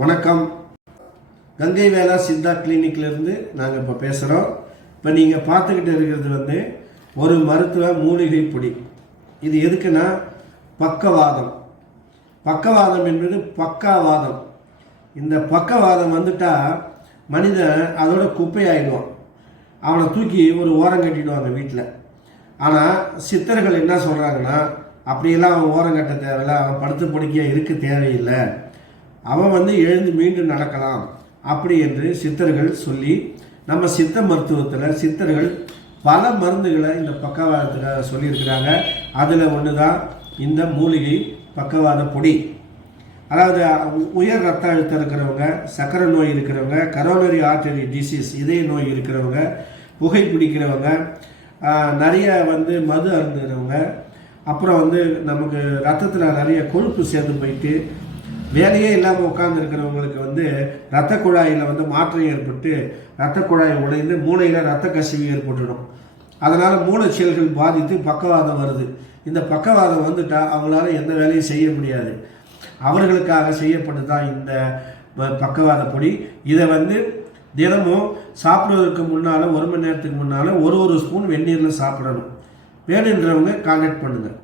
வணக்கம். கங்கை வேலா சித்தா கிளினிக்லேருந்து நாங்கள் இப்போ பேசுகிறோம் இப்போ நீங்கள் பார்த்துக்கிட்டு இருக்கிறது வந்து ஒரு மருத்துவ மூலிகை பொடி. இது எதுக்குன்னா பக்கவாதம். பக்கவாதம் என்பது பக்காவாதம். இந்த பக்கவாதம் வந்துட்டா மனிதன் அதோட குப்பையாயிடுவான். அவனை தூக்கி ஒரு ஓரம் கட்டிடுவாங்க வீட்டில் ஆனால் சித்தர்கள் என்ன சொல்கிறாங்கன்னா அப்படியெல்லாம் அவன் ஓரம் கட்ட தேவையில்ல. அவன் படுத்து படுக்கையாக இருக்க தேவையில்லை. அவன் வந்து எழுந்து மீண்டும் நடக்கலாம். அப்படி என்று சித்தர்கள் சொல்லி நம்ம சித்த மருத்துவத்தில் சித்தர்கள் பல மருந்துகளை இந்த பக்கவாதத்தில் சொல்லியிருக்கிறாங்க. அதில் ஒன்று தான் இந்த மூலிகை பக்கவாத பொடி. அதாவது உயர் ரத்த அழுத்தம் இருக்கிறவங்க சக்கரை நோய் இருக்கிறவங்க கரோனரி ஆர்டரி டிசீஸ் இதய நோய் இருக்கிறவங்க புகை பிடிக்கிறவங்க நிறைய வந்து மது அருந்துகிறவங்க அப்புறம் வந்து நமக்கு ரத்தத்தில் நிறைய கொழுப்பு சேர்ந்து போயிட்டு வேலையே இல்லாமல் உட்கார்ந்துருக்கிறவங்களுக்கு வந்து ரத்த குழாயில் வந்து மாற்றம் ஏற்பட்டு ரத்த குழாய் உடைந்து மூளையில் ரத்த கசிவு ஏற்பட்டுடும். அதனால் மூளைச்செயல்கள் பாதித்து பக்கவாதம் வருது. இந்த பக்கவாதம் வந்துட்டால் அவங்களால எந்த வேலையும் செய்ய முடியாது. அவர்களுக்காக செய்யப்பட்டு தான் இந்த பக்கவாத பொடி. இதை வந்து தினமும் சாப்பிடுவதற்கு முன்னால் ஒரு மணி நேரத்துக்கு முன்னால் ஒரு ஒரு ஸ்பூன் வெந்நீரில் சாப்பிடணும். வேணுன்றவங்க கான்டாக்ட் பண்ணுங்கள்